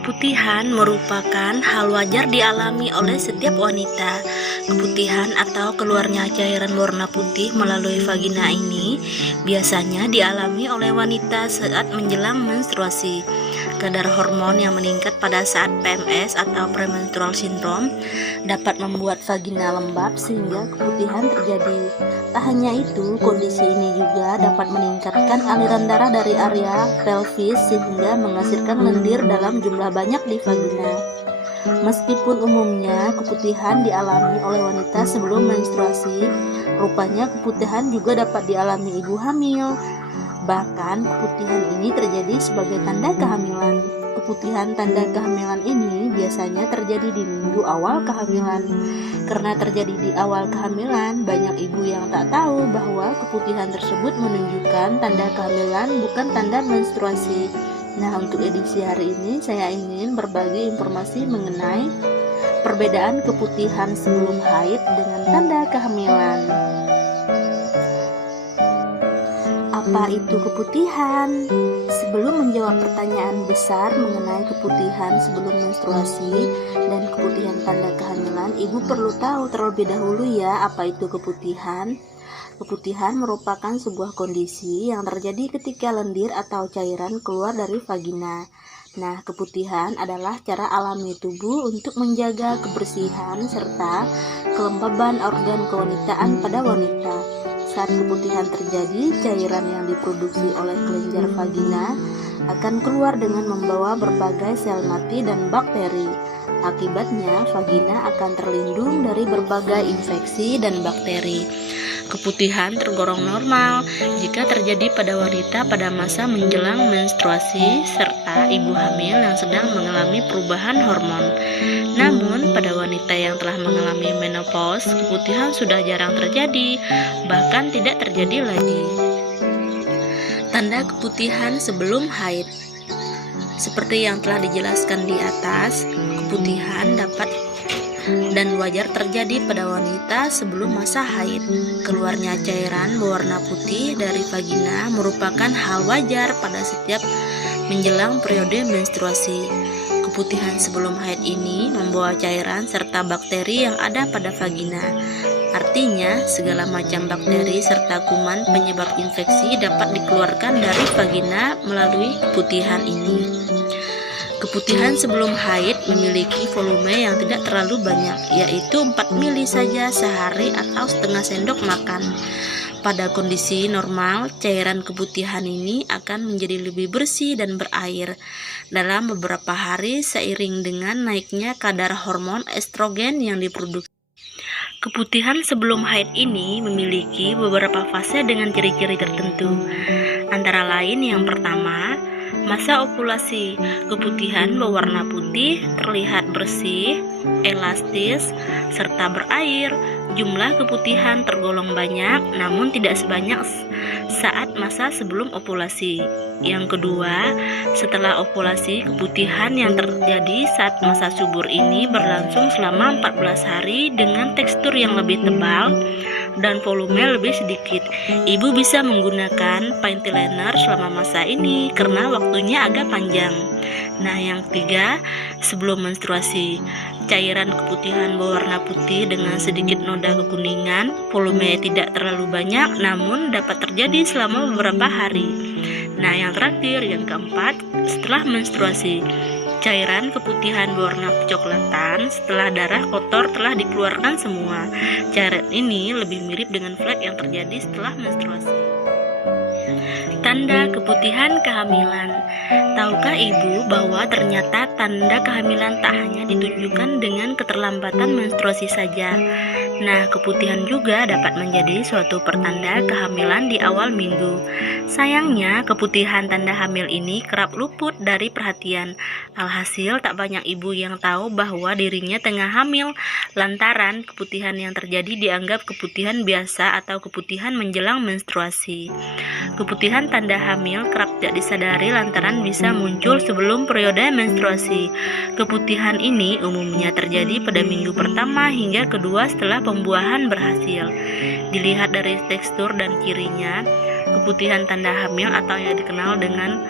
Keputihan merupakan hal wajar dialami oleh setiap wanita. Keputihan atau keluarnya cairan warna putih melalui vagina ini biasanya dialami oleh wanita saat menjelang menstruasi. Kadar hormon yang meningkat pada saat PMS atau premenstrual syndrome dapat membuat vagina lembab sehingga keputihan terjadi. Tak hanya itu, kondisi ini juga dapat meningkatkan aliran darah dari area pelvis sehingga menghasilkan lendir dalam jumlah banyak di vagina. Meskipun umumnya keputihan dialami oleh wanita sebelum menstruasi, rupanya keputihan juga dapat dialami ibu hamil. Bahkan keputihan ini terjadi sebagai tanda kehamilan. Keputihan tanda kehamilan ini biasanya terjadi di minggu awal kehamilan. Karena terjadi di awal kehamilan, banyak ibu yang tak tahu bahwa keputihan tersebut menunjukkan tanda kehamilan, bukan tanda menstruasi. Nah, untuk edisi hari ini saya ingin berbagi informasi mengenai perbedaan keputihan sebelum haid dengan tanda kehamilan. Apa itu keputihan? Sebelum menjawab pertanyaan besar mengenai keputihan sebelum menstruasi dan keputihan tanda kehamilan, ibu perlu tahu terlebih dahulu ya apa itu keputihan. Keputihan merupakan sebuah kondisi yang terjadi ketika lendir atau cairan keluar dari vagina. Nah, keputihan adalah cara alami tubuh untuk menjaga kebersihan serta kelembaban organ kewanitaan pada wanita. Saat keputihan terjadi, cairan yang diproduksi oleh kelenjar vagina akan keluar dengan membawa berbagai sel mati dan bakteri. Akibatnya, vagina akan terlindung dari berbagai infeksi dan bakteri. Keputihan tergolong normal jika terjadi pada wanita pada masa menjelang menstruasi serta ibu hamil yang sedang mengalami perubahan hormon. Namun, pada wanita yang telah mengalami menopause, keputihan sudah jarang terjadi, bahkan tidak terjadi lagi. Tanda keputihan sebelum haid. Seperti yang telah dijelaskan di atas, keputihan dapat dan wajar terjadi pada wanita sebelum masa haid. Keluarnya cairan berwarna putih dari vagina merupakan hal wajar pada setiap menjelang periode menstruasi. Keputihan sebelum haid ini membawa cairan serta bakteri yang ada pada vagina. Artinya, segala macam bakteri serta kuman penyebab infeksi dapat dikeluarkan dari vagina melalui keputihan ini. Keputihan sebelum haid memiliki volume yang tidak terlalu banyak, yaitu 4 mili saja sehari atau setengah sendok makan. Pada kondisi normal, cairan keputihan ini akan menjadi lebih bersih dan berair dalam beberapa hari seiring dengan naiknya kadar hormon estrogen yang diproduksi. Keputihan sebelum haid ini memiliki beberapa fase dengan ciri-ciri tertentu. Antara lain yang pertama, masa ovulasi. Keputihan berwarna putih, terlihat bersih, elastis, serta berair. Jumlah keputihan tergolong banyak, namun tidak sebanyak saat masa sebelum ovulasi. Yang kedua, setelah ovulasi, keputihan yang terjadi saat masa subur ini berlangsung selama 14 hari dengan tekstur yang lebih tebal dan volume lebih sedikit. Ibu bisa menggunakan panty liner selama masa ini karena waktunya agak panjang. Nah, yang ketiga, sebelum menstruasi. Cairan keputihan berwarna putih dengan sedikit noda kekuningan, volume tidak terlalu banyak namun dapat terjadi selama beberapa hari. Nah, yang terakhir, yang keempat, setelah menstruasi. Cairan keputihan berwarna kecoklatan setelah darah kotor telah dikeluarkan semua. Cairan ini lebih mirip dengan flek yang terjadi setelah menstruasi. Tanda keputihan kehamilan. Tahukah ibu bahwa ternyata tanda kehamilan tak hanya ditunjukkan dengan keterlambatan menstruasi saja? Nah, keputihan juga dapat menjadi suatu pertanda kehamilan di awal minggu. Sayangnya, keputihan tanda hamil ini kerap luput dari perhatian. Alhasil, tak banyak ibu yang tahu bahwa dirinya tengah hamil lantaran keputihan yang terjadi dianggap keputihan biasa atau keputihan menjelang menstruasi. Keputihan tanda hamil kerap tidak disadari lantaran bisa muncul sebelum periode menstruasi. Keputihan ini umumnya terjadi pada minggu pertama hingga kedua setelah pembuahan berhasil. Dilihat dari tekstur dan cirinya, keputihan tanda hamil atau yang dikenal dengan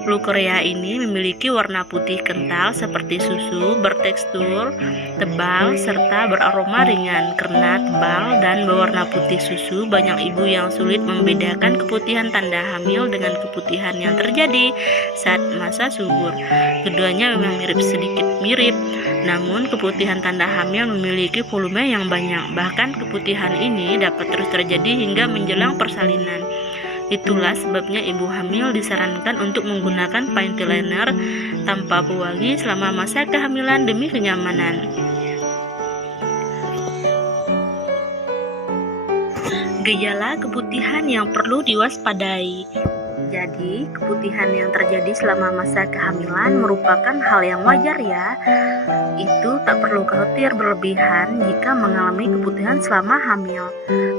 Flu Korea ini memiliki warna putih kental seperti susu, bertekstur tebal, serta beraroma ringan. Karena tebal dan berwarna putih susu, banyak ibu yang sulit membedakan keputihan tanda hamil dengan keputihan yang terjadi saat masa subur. Keduanya memang sedikit mirip, namun keputihan tanda hamil memiliki volume yang banyak. Bahkan keputihan ini dapat terus terjadi hingga menjelang persalinan. Itulah sebabnya ibu hamil disarankan untuk menggunakan panty liner tanpa pewangi selama masa kehamilan demi kenyamanan. Gejala keputihan yang perlu diwaspadai. Jadi, keputihan yang terjadi selama masa kehamilan merupakan hal yang wajar ya. Itu tak perlu khawatir berlebihan jika mengalami keputihan selama hamil.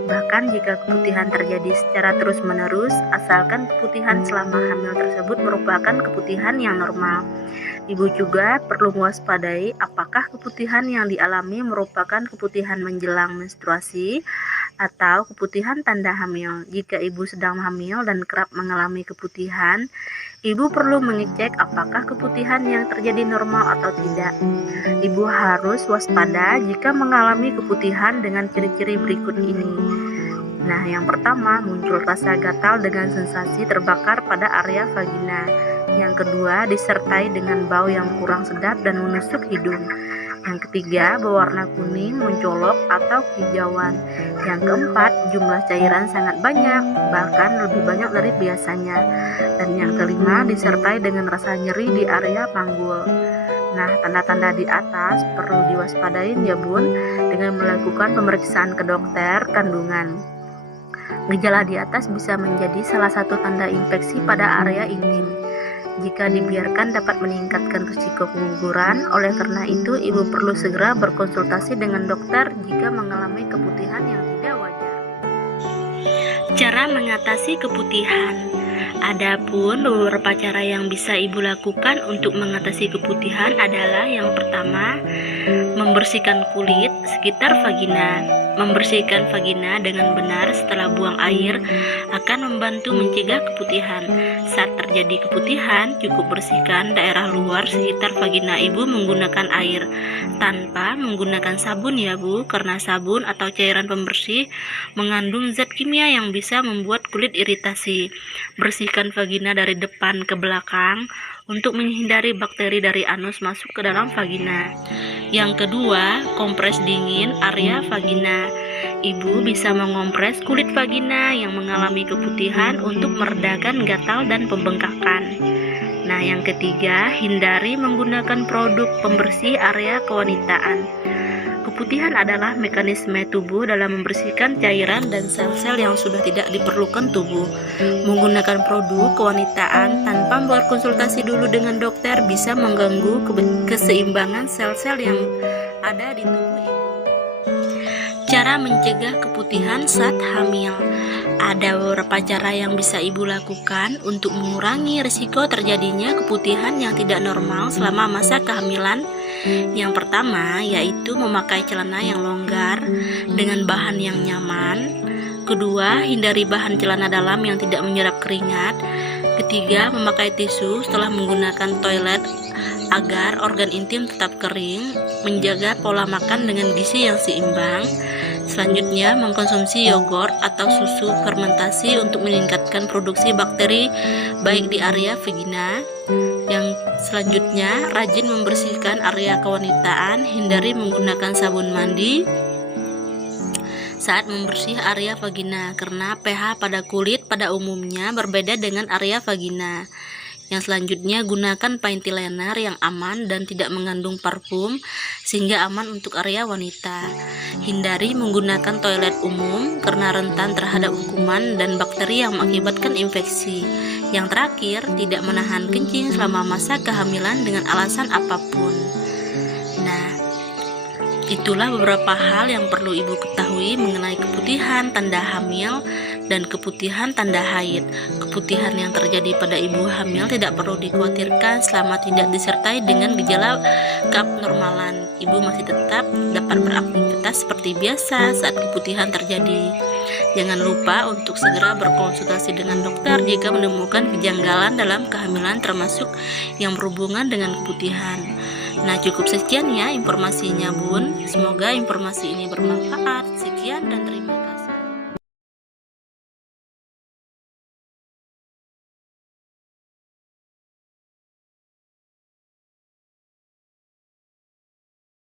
Bahkan jika keputihan terjadi secara terus-menerus, asalkan keputihan selama hamil tersebut merupakan keputihan yang normal. Ibu juga perlu mewaspadai apakah keputihan yang dialami merupakan keputihan menjelang menstruasi atau keputihan tanda hamil. Jika ibu sedang hamil dan kerap mengalami keputihan, ibu perlu mengecek apakah keputihan yang terjadi normal atau tidak. Ibu harus waspada jika mengalami keputihan dengan ciri-ciri berikut ini. Nah, yang pertama, muncul rasa gatal dengan sensasi terbakar pada area vagina. Yang kedua, disertai dengan bau yang kurang sedap dan menusuk hidung. Yang ketiga, berwarna kuning, mencolok, atau hijauan. Yang keempat, jumlah cairan sangat banyak, bahkan lebih banyak dari biasanya. Dan yang kelima, disertai dengan rasa nyeri di area panggul. Nah, tanda-tanda di atas perlu diwaspadain ya bun, dengan melakukan pemeriksaan ke dokter kandungan. Gejala di atas bisa menjadi salah satu tanda infeksi pada area intim. Jika dibiarkan dapat meningkatkan risiko keguguran. Oleh karena itu, ibu perlu segera berkonsultasi dengan dokter jika mengalami keputihan yang tidak wajar. Cara mengatasi keputihan. Adapun beberapa cara yang bisa ibu lakukan untuk mengatasi keputihan adalah yang pertama, membersihkan kulit sekitar vagina. Membersihkan vagina dengan benar setelah buang air akan membantu mencegah keputihan. Saat terjadi keputihan, cukup bersihkan daerah luar sekitar vagina ibu menggunakan air tanpa menggunakan sabun ya bu, karena sabun atau cairan pembersih mengandung zat kimia yang bisa membuat kulit iritasi. Bersihkan vagina dari depan ke belakang untuk menghindari bakteri dari anus masuk ke dalam vagina. Yang kedua, kompres dingin area vagina. Ibu bisa mengompres kulit vagina yang mengalami keputihan untuk meredakan gatal dan pembengkakan. Nah, yang ketiga, hindari menggunakan produk pembersih area kewanitaan. Keputihan adalah mekanisme tubuh dalam membersihkan cairan dan sel-sel yang sudah tidak diperlukan tubuh. Menggunakan produk kewanitaan tanpa berkonsultasi dulu dengan dokter bisa mengganggu keseimbangan sel-sel yang ada di tubuh ibu. Cara mencegah keputihan saat hamil. Ada beberapa cara yang bisa ibu lakukan untuk mengurangi risiko terjadinya keputihan yang tidak normal selama masa kehamilan. Yang pertama yaitu memakai celana yang longgar dengan bahan yang nyaman. Kedua, hindari bahan celana dalam yang tidak menyerap keringat. Ketiga, memakai tisu setelah menggunakan toilet agar organ intim tetap kering. Menjaga pola makan dengan gizi yang seimbang. Selanjutnya, mengkonsumsi yogurt atau susu fermentasi untuk meningkatkan produksi bakteri baik di area vagina. Yang selanjutnya, rajin membersihkan area kewanitaan, hindari menggunakan sabun mandi saat membersih area vagina karena pH pada kulit pada umumnya berbeda dengan area vagina. Yang selanjutnya, gunakan panty liner yang aman dan tidak mengandung parfum sehingga aman untuk area wanita. Hindari menggunakan toilet umum karena rentan terhadap kuman dan bakteri yang mengakibatkan infeksi. Yang terakhir, tidak menahan kencing selama masa kehamilan dengan alasan apapun. Nah, itulah beberapa hal yang perlu ibu ketahui mengenai keputihan tanda hamil dan keputihan tanda haid. Keputihan yang terjadi pada ibu hamil tidak perlu dikhawatirkan selama tidak disertai dengan gejala keabnormalan. Ibu masih tetap dapat beraktivitas seperti biasa saat keputihan terjadi. Jangan lupa untuk segera berkonsultasi dengan dokter jika menemukan kejanggalan dalam kehamilan termasuk yang berhubungan dengan keputihan. Nah, cukup sekian ya informasinya Bun. Semoga informasi ini bermanfaat. Sekian dan terima kasih.